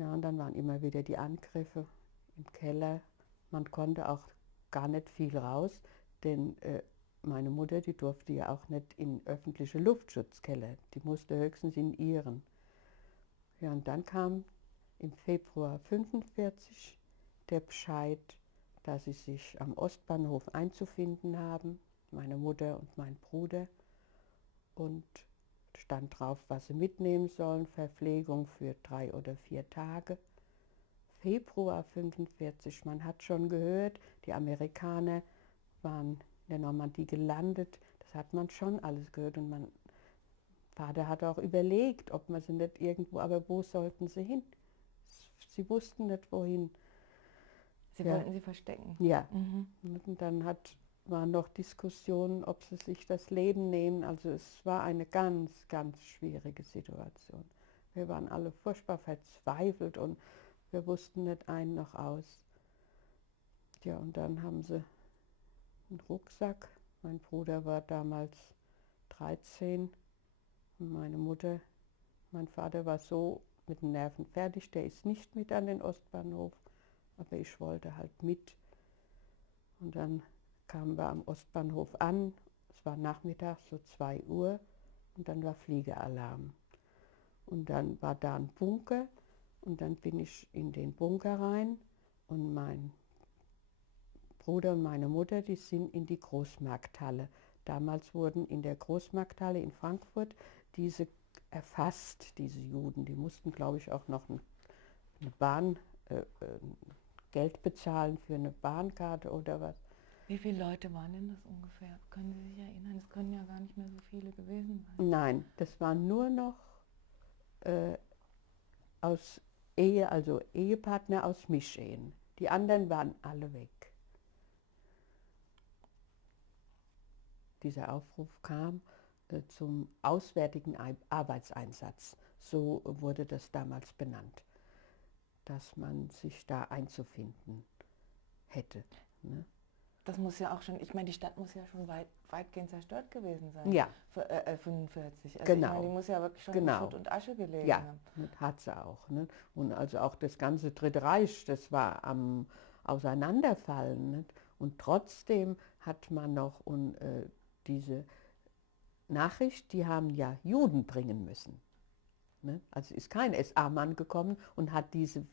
Ja, und dann waren immer wieder die Angriffe im Keller. Man konnte auch gar nicht viel raus, denn meine Mutter, die durfte ja auch nicht in öffentliche Luftschutzkeller. Die musste höchstens in ihren. Ja, und dann kam im Februar 1945 der Bescheid, dass sie sich am Ostbahnhof einzufinden haben, meine Mutter und mein Bruder. Und stand drauf, was sie mitnehmen sollen, Verpflegung für 3 oder 4 Tage. Februar 1945, man hat schon gehört, die Amerikaner waren in der Normandie gelandet, das hat man schon alles gehört und mein Vater hat auch überlegt, ob man sie nicht irgendwo, aber wo sollten sie hin? Sie wussten nicht wohin. Sie Ja, wollten sie verstecken. ja. Und dann waren noch Diskussionen, ob sie sich das Leben nehmen. Also es war eine ganz, ganz schwierige Situation. Wir waren alle furchtbar verzweifelt und wir wussten nicht ein noch aus. Ja, und dann haben sie einen Rucksack. Mein Bruder war damals 13 und meine Mutter, mein Vater war so mit den Nerven fertig, der ist nicht mit an den Ostbahnhof, aber ich wollte halt mit. Und dann kamen wir am Ostbahnhof an, es war nachmittags, so 2 Uhr, und dann war Fliegeralarm. Und dann war da ein Bunker und dann bin ich in den Bunker rein und mein Bruder und meine Mutter, die sind in die Großmarkthalle. Damals wurden in der Großmarkthalle in Frankfurt diese erfasst, diese Juden. Die mussten, glaube ich, auch noch eine Bahn, Geld bezahlen für eine Bahnkarte oder was. Wie viele Leute waren denn das ungefähr? Können Sie sich erinnern? Es können ja gar nicht mehr so viele gewesen sein. Nein, das waren nur noch äh, aus Ehe, also Ehepartner aus Mischehen. Die anderen waren alle weg. Dieser Aufruf kam zum auswärtigen Arbeitseinsatz. So wurde das damals benannt, dass man sich da einzufinden hätte. Ne? Das muss ja auch schon, ich meine, die Stadt muss ja schon weitgehend zerstört gewesen sein. Ja. 45. Also Genau. ich meine, die muss ja wirklich schon Genau. in Schutt und Asche gelegen Ja, haben. hat sie auch. Ne? Und also auch das ganze Dritte Reich, das war am Auseinanderfallen. Nicht? Und trotzdem hat man noch diese Nachricht, die haben ja Juden bringen müssen. Ne? Also ist kein SA-Mann gekommen und hat diese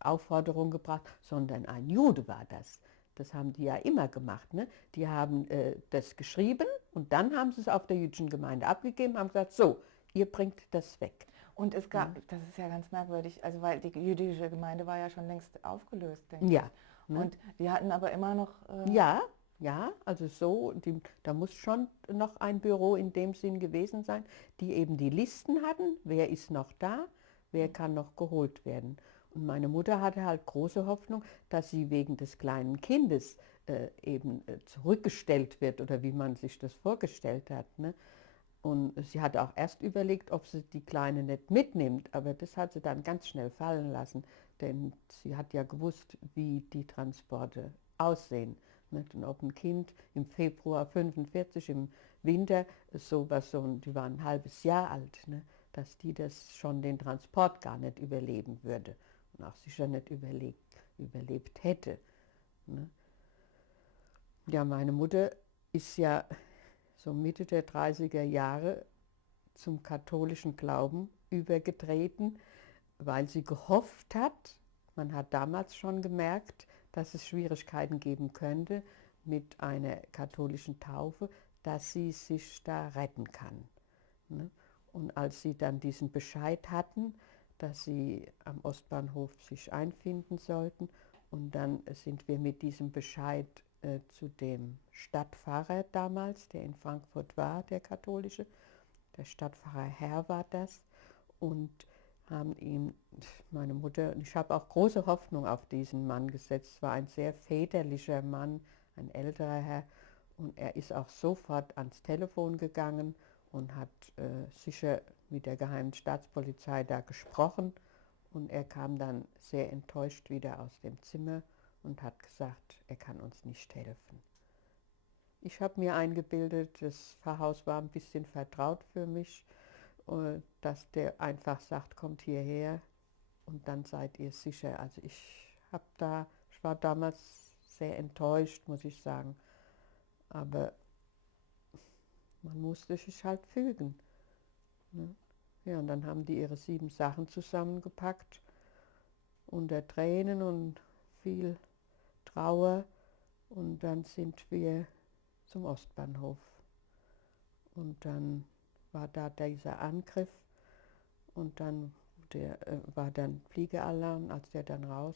Aufforderung gebracht, sondern ein Jude war das. Das haben die ja immer gemacht. Ne? Die haben das geschrieben und dann haben sie es auf der jüdischen Gemeinde abgegeben, haben gesagt, so, ihr bringt das weg. Und es gab, das ist ja ganz merkwürdig, also weil die jüdische Gemeinde war ja schon längst aufgelöst, denke Ja. ich. Ne? Und die hatten aber immer noch... Ja, also so, da muss schon noch ein Büro in dem Sinn gewesen sein, die eben die Listen hatten, wer ist noch da, wer kann noch geholt werden. Und meine Mutter hatte halt große Hoffnung, dass sie wegen des kleinen Kindes zurückgestellt wird oder wie man sich das vorgestellt hat. Ne? Und sie hatte auch erst überlegt, ob sie die Kleine nicht mitnimmt, aber das hat sie dann ganz schnell fallen lassen, denn sie hat ja gewusst, wie die Transporte aussehen. Nicht? Und ob ein Kind im Februar 1945 im Winter die waren ein halbes Jahr alt, ne? Dass die das schon den Transport gar nicht überleben würde und auch sicher nicht überlebt hätte. Ne? Ja, meine Mutter ist ja so Mitte der 30er Jahre zum katholischen Glauben übergetreten, weil sie gehofft hat, man hat damals schon gemerkt, dass es Schwierigkeiten geben könnte mit einer katholischen Taufe, dass sie sich da retten kann. Ne? Und als sie dann diesen Bescheid hatten, dass sie am Ostbahnhof sich einfinden sollten, und dann sind wir mit diesem Bescheid zu dem Stadtpfarrer damals, der in Frankfurt war, der katholische, der Stadtpfarrer Herr war das, und haben ihm, meine Mutter, und ich habe auch große Hoffnung auf diesen Mann gesetzt, es war ein sehr väterlicher Mann, ein älterer Herr, und er ist auch sofort ans Telefon gegangen und hat sicher mit der geheimen Staatspolizei da gesprochen, und er kam dann sehr enttäuscht wieder aus dem Zimmer und hat gesagt, er kann uns nicht helfen. Ich habe mir eingebildet, das Pfarrhaus war ein bisschen vertraut für mich, dass der einfach sagt, kommt hierher, und dann seid ihr sicher. Also ich war damals sehr enttäuscht, muss ich sagen. Aber man musste sich halt fügen. Ne? Ja, und dann haben die ihre 7 Sachen zusammengepackt, unter Tränen und viel Trauer. Und dann sind wir zum Ostbahnhof. Und dann war da dieser Angriff und dann war dann Fliegealarm. Als der dann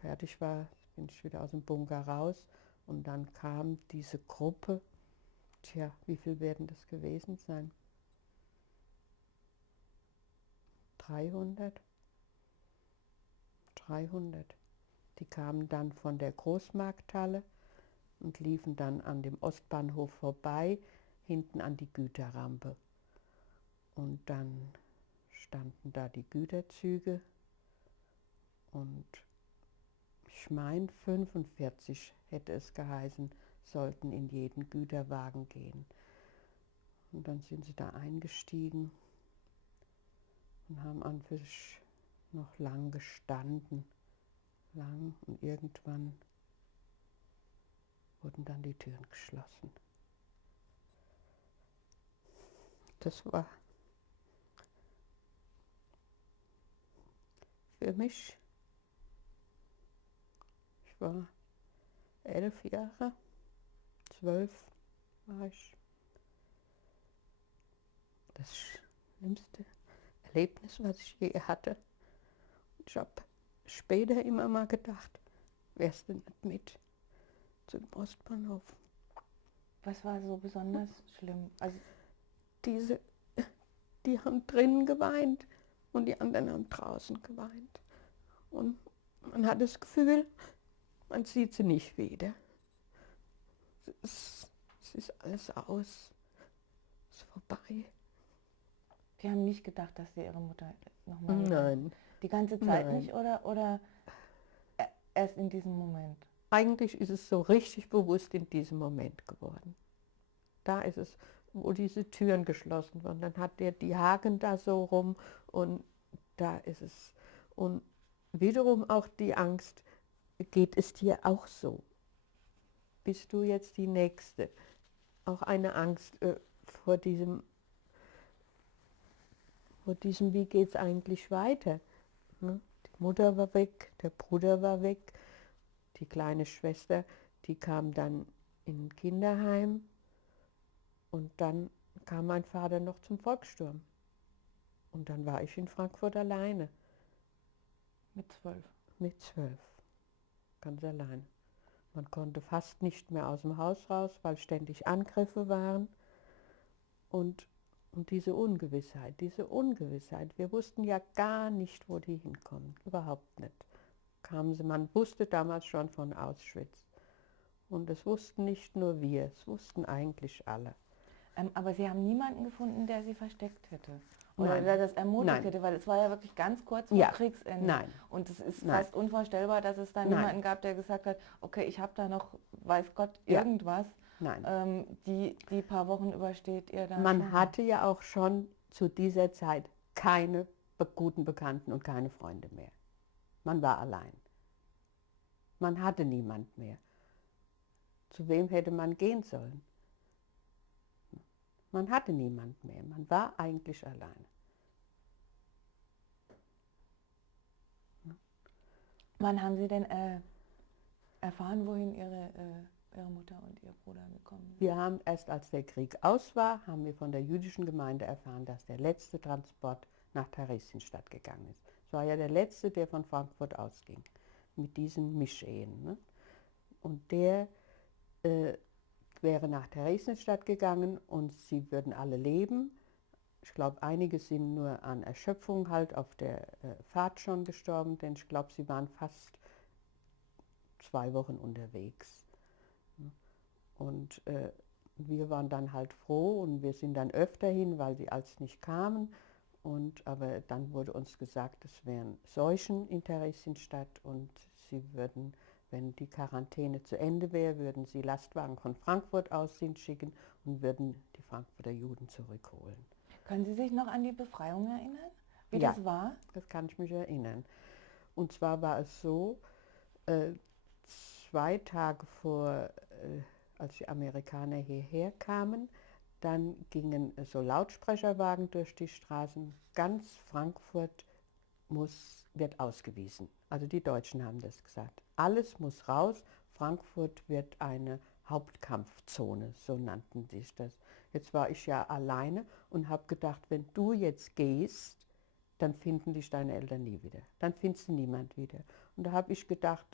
fertig war, bin ich wieder aus dem Bunker raus. Und dann kam diese Gruppe. Tja, wie viel werden das gewesen sein? 300? 300. Die kamen dann von der Großmarkthalle und liefen dann an dem Ostbahnhof vorbei, hinten an die Güterrampe. Und dann standen da die Güterzüge und ich meine 45 hätte es geheißen, sollten in jeden Güterwagen gehen. Und dann sind sie da eingestiegen und haben an für sich noch lang gestanden. Lang, und irgendwann wurden dann die Türen geschlossen. Das war für mich, ich war 11 Jahre, 12 war ich, das schlimmste Erlebnis, was ich je hatte. Ich habe später immer mal gedacht, wärst du nicht mit zu dem Ostbahnhof. Was war so besonders schlimm? Also die haben drinnen geweint und die anderen haben draußen geweint. Und man hat das Gefühl, man sieht sie nicht wieder. Es ist alles aus, es ist vorbei. Sie haben nicht gedacht, dass Sie Ihre Mutter nochmal... Nein. Die ganze Zeit Nein. nicht oder erst in diesem Moment? Eigentlich ist es so richtig bewusst in diesem Moment geworden. Da ist es, wo diese Türen geschlossen waren. Dann hat der die Haken da so rum und da ist es. Und wiederum auch die Angst, geht es dir auch so? Bist du jetzt die Nächste? Auch eine Angst vor diesem, wie geht es eigentlich weiter? Ne? Die Mutter war weg, der Bruder war weg, die kleine Schwester, die kam dann in ein Kinderheim und dann kam mein Vater noch zum Volkssturm. Und dann war ich in Frankfurt alleine. Mit 12? Mit 12, ganz alleine. Man konnte fast nicht mehr aus dem Haus raus, weil ständig Angriffe waren. Und diese Ungewissheit. Wir wussten ja gar nicht, wo die hinkommen, überhaupt nicht. Man wusste damals schon von Auschwitz. Und es wussten nicht nur wir, es wussten eigentlich alle. Aber Sie haben niemanden gefunden, der Sie versteckt hätte? Oder Nein. der das ermutigt Nein. hätte? Weil es war ja wirklich ganz kurz vor Ja. Kriegsende. Nein. Und es ist Nein. fast unvorstellbar, dass es da Nein. niemanden gab, der gesagt hat, okay, ich habe da noch, weiß Gott, Ja. irgendwas. Nein. Die paar Wochen übersteht ihr dann Man schon. hatte ja auch schon zu dieser Zeit keine guten Bekannten und keine Freunde mehr. Man war allein. Man hatte niemand mehr. Zu wem hätte man gehen sollen? Man hatte niemand mehr. Man war eigentlich allein. Wann haben Sie denn erfahren, wohin Ihre Mutter und Ihr Bruder gekommen sind? Wir haben erst, als der Krieg aus war, haben wir von der jüdischen Gemeinde erfahren, dass der letzte Transport nach Theresienstadt gegangen ist. Es war ja der letzte, der von Frankfurt ausging, mit diesen Mischehen. Ne? Und der wäre nach Theresienstadt gegangen und sie würden alle leben. Ich glaube, einige sind nur an Erschöpfung halt auf der Fahrt schon gestorben, denn ich glaube, sie waren fast 2 Wochen unterwegs. Und wir waren dann halt froh und wir sind dann öfter hin, weil sie als nicht kamen. Aber dann wurde uns gesagt, es wären Seuchen in Theresienstadt und sie würden, wenn die Quarantäne zu Ende wäre, würden sie Lastwagen von Frankfurt aus hinschicken und würden die Frankfurter Juden zurückholen. Können Sie sich noch an die Befreiung erinnern? wie Ja, das war? das kann ich mich erinnern. Und zwar war es so, äh, 2 Tage vor, als die Amerikaner hierher kamen, dann gingen so Lautsprecherwagen durch die Straßen. Ganz Frankfurt wird ausgewiesen. Also die Deutschen haben das gesagt. Alles muss raus. Frankfurt wird eine Hauptkampfzone, so nannten sie das. Jetzt war ich ja alleine und habe gedacht, wenn du jetzt gehst, dann finden dich deine Eltern nie wieder. Dann findest du niemand wieder. Und da habe ich gedacht,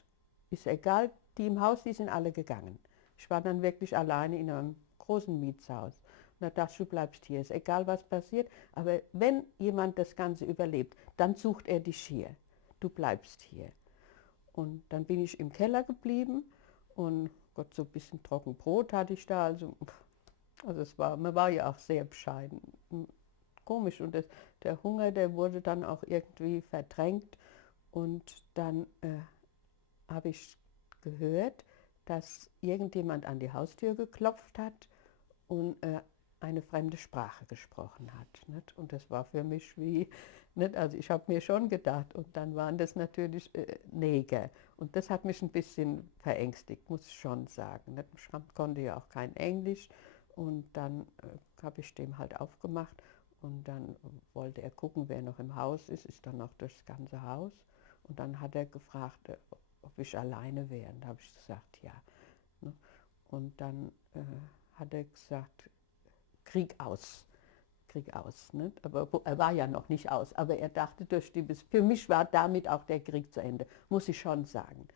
ist egal, die im Haus, die sind alle gegangen. Ich war dann wirklich alleine in einem großen Mietshaus. Und da dachte ich, du bleibst hier, ist egal, was passiert. Aber wenn jemand das Ganze überlebt, dann sucht er dich hier. Du bleibst hier. Und dann bin ich im Keller geblieben und Gott, so ein bisschen Trockenbrot hatte ich da. Also man war ja auch sehr bescheiden. Komisch. Und der Hunger, der wurde dann auch irgendwie verdrängt. Und dann habe ich gehört, dass irgendjemand an die Haustür geklopft hat und eine fremde Sprache gesprochen hat. Nicht? Und das war für mich wie, nicht? Also ich habe mir schon gedacht, und dann waren das natürlich Neger. Und das hat mich ein bisschen verängstigt, muss ich schon sagen. Nicht? Ich konnte ja auch kein Englisch. Und dann habe ich dem halt aufgemacht und dann wollte er gucken, wer noch im Haus ist dann noch durchs ganze Haus. Und dann hat er gefragt, ob ich alleine wäre. Und da habe ich gesagt, ja. Ne? Und dann hat er gesagt, Krieg aus. Krieg aus. Ne? Aber er war ja noch nicht aus. Aber er dachte, für mich war damit auch der Krieg zu Ende, muss ich schon sagen.